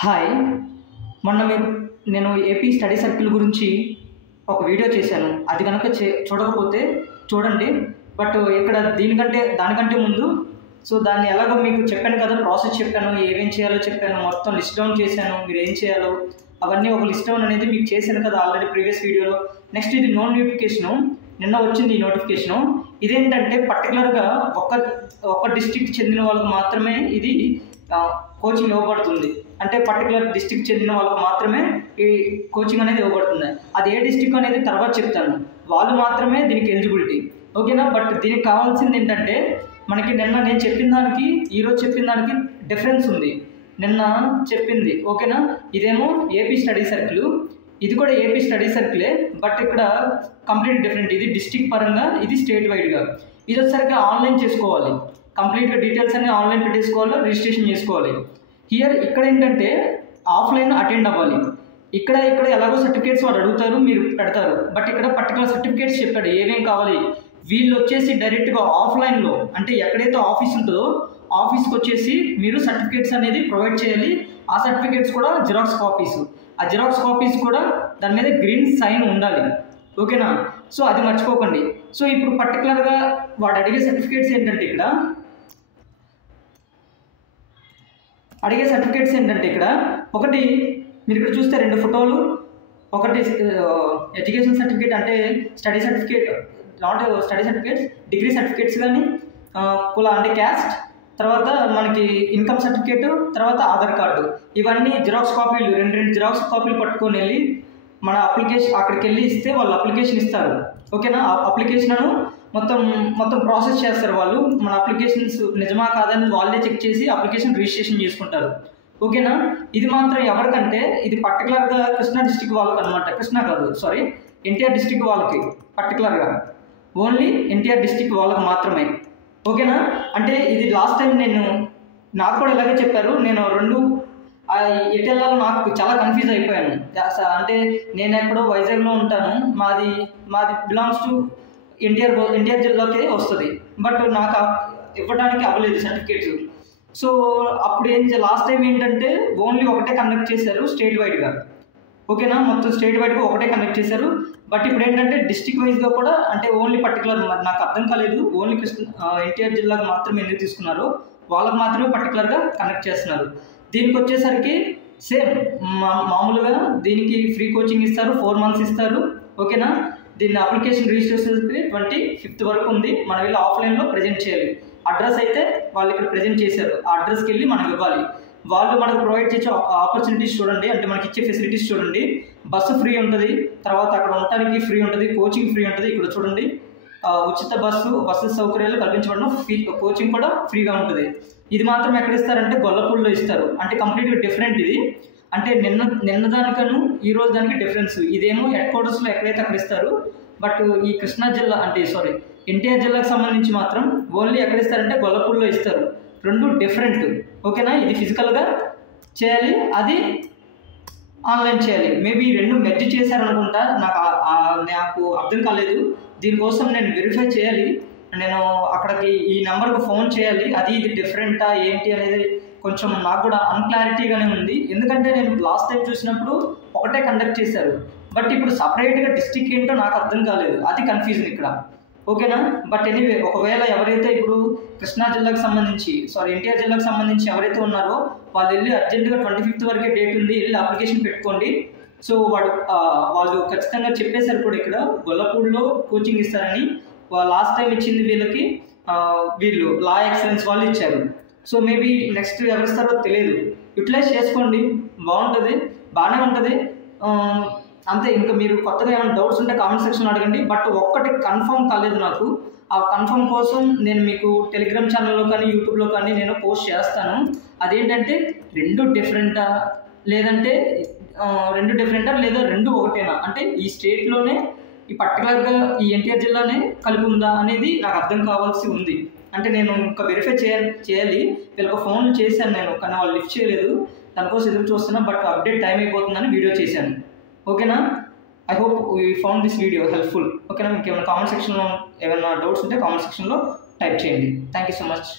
Hi మొన్న నేను AP study circle గురించి ఒక వీడియో చేశాను. అది కనుక చూడకపోతే చూడండి. బట్ ఇక్కడ దానికంటే ముందు దాన్ని ఎలాగో మీకు చెప్పాను కదా, ప్రాసెస్ చెప్పాను, ఏమేం చేయాలో చెప్పాను, మొత్తం లిస్ట్ డౌన్ చేశాను, మీరు ఏం చేయాలో అవన్నీ ఒక లిస్ట్ డౌన్ అనేది మీకు చేశాను కదా ఆల్రెడీ ప్రీవియస్ వీడియోలో. నెక్స్ట్ ఇది నోటిఫికేషను, నిన్న వచ్చింది ఈ నోటిఫికేషను. ఇదేంటంటే పర్టికులర్గా ఒక్క డిస్ట్రిక్ట్ చెందిన వాళ్ళకి మాత్రమే ఇది కోచింగ్ ఇవ్వబడుతుంది. అంటే పర్టికులర్ డిస్ట్రిక్ట్ చెందిన వాళ్ళకి మాత్రమే ఈ కోచింగ్ అనేది ఇవ్వబడుతుంది. అది ఏ డిస్ట్రిక్ట్ అనేది తర్వాత చెప్తాను. వాళ్ళు మాత్రమే దీనికి ఎలిజిబిలిటీ, ఓకేనా. బట్ దీనికి కావాల్సింది ఏంటంటే మనకి నిన్న నేను చెప్పిన దానికి ఈరోజు చెప్పిన దానికి డిఫరెన్స్ ఉంది. నిన్న చెప్పింది ఓకేనా, ఇదేమో ఏపీ స్టడీ సర్కిల్, ఇది కూడా ఏపీ స్టడీ సర్కిలే. బట్ ఇక్కడ కంప్లీట్ డిఫరెంట్. ఇది డిస్ట్రిక్ట్ పరంగా, ఇది స్టేట్ వైడ్గా. ఇది వచ్చేసరికి ఆన్లైన్ చేసుకోవాలి, కంప్లీట్గా డీటెయిల్స్ అన్ని ఆన్లైన్ పెట్టేసుకోవాలి, రిజిస్ట్రేషన్ చేసుకోవాలి. ఇక్కడ ఏంటంటే ఆఫ్లైన్ అటెండ్ అవ్వాలి. ఇక్కడ ఎలాగో సర్టిఫికేట్స్ వాళ్ళు అడుగుతారు, మీరు పెడతారు. బట్ ఇక్కడ పర్టికులర్ సర్టిఫికేట్స్ చెప్పాడు ఏమేం కావాలి. వీళ్ళు వచ్చేసి డైరెక్ట్గా ఆఫ్లైన్లో, అంటే ఎక్కడైతే ఆఫీస్ ఉంటుందో ఆఫీస్కి వచ్చేసి మీరు సర్టిఫికేట్స్ అనేది ప్రొవైడ్ చేయాలి. ఆ సర్టిఫికేట్స్ కూడా జిరాక్స్ కాపీస్, ఆ జిరాక్స్ కాపీస్ కూడా దాని మీద గ్రీన్ సైన్ ఉండాలి, ఓకేనా. అది మర్చిపోకండి. ఇప్పుడు పర్టికులర్గా వాడు అడిగే సర్టిఫికేట్స్ ఏంటంటే ఇక్కడ ఒకటి మీరు ఇక్కడ చూస్తే 2 ఫోటోలు, ఒకటి ఎడ్యుకేషన్ సర్టిఫికేట్, అంటే study certificate, not study certificates, degree certificates కానీ, కుల అంటే క్యాస్ట్, తర్వాత మనకి ఇన్కమ్ సర్టిఫికేట్, తర్వాత ఆధార్ కార్డు. ఇవన్నీ జిరాక్స్ కాపీలు, 2 జిరాక్స్ కాపీలు పట్టుకొని వెళ్ళి మన అప్లికేషన్ అక్కడికి వెళ్ళి ఇస్తే వాళ్ళు అప్లికేషన్ ఇస్తారు, ఓకేనా. ఆ అప్లికేషన్ మొత్తం ప్రాసెస్ చేస్తారు వాళ్ళు. మన అప్లికేషన్స్ నిజమా కాదని వాళ్ళే చెక్ చేసి అప్లికేషన్ రిజిస్ట్రేషన్ చేసుకుంటారు, ఓకేనా. ఇది మాత్రం ఎవరికంటే ఇది పర్టికులర్గా కృష్ణా డిస్టిక్ వాళ్ళకి అనమాట. కృష్ణా కాదు, సారీ, ఎన్టీఆర్ డిస్టిక్ వాళ్ళకి, పర్టికులర్గా ఓన్లీ ఎన్టీఆర్ డిస్టిక్ వాళ్ళకి మాత్రమే, ఓకేనా. అంటే ఇది లాస్ట్ టైం నాకు కూడా ఇలాగే చెప్పారు. నేను ఎటు వెళ్ళాలో నాకు చాలా కన్ఫ్యూజ్ అయిపోయాను. అంటే నేను ఎక్కడో వైజాగ్లో ఉంటాను, మాది బిలాంగ్స్ టు ఎన్టీఆర్ జిల్లాకే వస్తుంది. బట్ నాకు ఇవ్వడానికి అవ్వలేదు సర్టిఫికేట్స్. అప్పుడు లాస్ట్ టైం ఏంటంటే ఓన్లీ ఒకటే కండక్ట్ చేశారు స్టేట్ వైడ్గా, ఓకేనా. మొత్తం స్టేట్ వైడ్గా ఒకటే కండక్ట్ చేశారు. బట్ ఇప్పుడు ఏంటంటే డిస్ట్రిక్ట్ వైజ్గా కూడా, అంటే ఓన్లీ పర్టికులర్ నాకు అర్థం కాలేదు, ఓన్లీ ఎన్టీఆర్ జిల్లాకు మాత్రమే ఎందుకు తీసుకున్నారు, వాళ్ళకి మాత్రమే పర్టికులర్గా కండక్ట్ చేస్తున్నారు. దీనికి వచ్చేసరికి సేమ్ మామూలుగా దీనికి ఫ్రీ కోచింగ్ ఇస్తారు, 4 months ఇస్తారు, ఓకేనా. దీన్ని అప్లికేషన్ రిజిస్ట్రేషన్ 25th వరకు ఉంది. మనం వెళ్ళి ఆఫ్లైన్లో ప్రజెంట్ చేయాలి. అడ్రస్ అయితే వాళ్ళు ఇక్కడ ప్రజెంట్ చేశారు, ఆ అడ్రస్కి వెళ్ళి మనం ఇవ్వాలి. వాళ్ళు మనకు ప్రొవైడ్ చేసే ఆపర్చునిటీస్ చూడండి, అంటే మనకి ఇచ్చే ఫెసిలిటీస్ చూడండి. బస్సు ఫ్రీ ఉంటుంది, తర్వాత అక్కడ ఉండటానికి ఫ్రీ ఉంటుంది, కోచింగ్ ఫ్రీ ఉంటుంది. ఇక్కడ చూడండి, ఉచిత బస్సు సౌకర్యాలు కల్పించబడిన కోచింగ్ కూడా ఫ్రీగా ఉంటుంది. ఇది మాత్రం ఎక్కడ ఇస్తారంటే గొల్లపూడిలో ఇస్తారు. అంటే కంప్లీట్గా డిఫరెంట్ ఇది. అంటే నిన్న దానికను ఈ రోజు దానికి డిఫరెన్స్. ఇదేమో హెడ్ క్వార్టర్స్లో ఎక్కడైతే అక్కడ ఇస్తారు. బట్ ఈ కృష్ణా జిల్లా ఎన్టీఆర్ జిల్లాకు సంబంధించి మాత్రం ఓన్లీ ఎక్కడ ఇస్తారంటే గొల్లపూడిలో ఇస్తారు. 2 డిఫరెంట్, ఓకేనా. ఇది ఫిజికల్గా చేయాలి, అది ఆన్లైన్ చేయాలి. మేబీ 2 మెర్జ్ చేశారనుకుంటా, నాకు అర్థం కాలేదు. దీనికోసం నేను వెరిఫై చేయాలి. నేను అక్కడికి ఈ నెంబర్కి ఫోన్ చేయాలి. ఇది డిఫరెంటా ఏంటి అనేది కొంచెం నాకు కూడా అన్క్లారిటీగానే ఉంది. ఎందుకంటే నేను లాస్ట్ టైం చూసినప్పుడు ఒకటే కండక్ట్ చేశారు. బట్ ఇప్పుడు సపరేట్గా డిస్ట్రిక్ట్ ఏంటో నాకు అర్థం కాలేదు, అది కన్ఫ్యూజన్ ఇక్కడ, ఓకేనా. బట్ ఎనీవే, ఒకవేళ ఎవరైతే ఇప్పుడు కృష్ణా జిల్లాకు సంబంధించి ఎన్టీఆర్ జిల్లాకు సంబంధించి ఎవరైతే ఉన్నారో వాళ్ళు వెళ్ళి అర్జెంటుగా 25th వరకే డేట్ ఉంది, వెళ్ళి అప్లికేషన్ పెట్టుకోండి. వాళ్ళు ఖచ్చితంగా చెప్పేశారు కూడా ఇక్కడ గొల్లపూడిలో కోచింగ్ ఇస్తారని. లాస్ట్ టైం ఇచ్చింది వీళ్ళు లా ఎక్సలెన్స్ వాళ్ళు ఇచ్చారు. మేబీ నెక్స్ట్ ఎవరు ఇస్తారో తెలియదు. యూటిలైజ్ చేసుకోండి, బాగానే ఉంటుంది. అంతే. ఇంకా మీరు కొత్తగా ఏమైనా డౌట్స్ ఉంటే కామెంట్ సెక్షన్లో అడగండి. బట్ ఒక్కటి కన్ఫర్మ్ కాలేదు నాకు. ఆ కన్ఫర్మ్ కోసం నేను మీకు టెలిగ్రామ్ ఛానల్లో కానీ యూట్యూబ్లో కానీ నేను పోస్ట్ చేస్తాను. అదేంటంటే 2 డిఫరెంటా లేదా 2 ఒకటేనా, అంటే ఈ స్టేట్లోనే ఈ పర్టికులర్గా ఈ ఎన్టీఆర్ జిల్లానే కలిపి ఉందా అనేది నాకు అర్థం కావాల్సి ఉంది. అంటే నేను ఇంకా వెరిఫై చేయాలి. వీళ్ళకి ఫోన్ చేశాను నేను, కానీ వాళ్ళు లిఫ్ట్ చేయలేదు. దానికోసం ఎదురు చూస్తున్నా. బట్ అప్డేట్ టైం అయిపోతుందని వీడియో చేశాను, ఓకేనా. I hope you found this video helpful, ఓకేనా. మీకు ఏమైనా కామెంట్ సెక్షన్లో ఏమైనా డౌట్స్ ఉంటే కామెంట్ సెక్షన్లో టైప్ చేయండి. Thank you so much.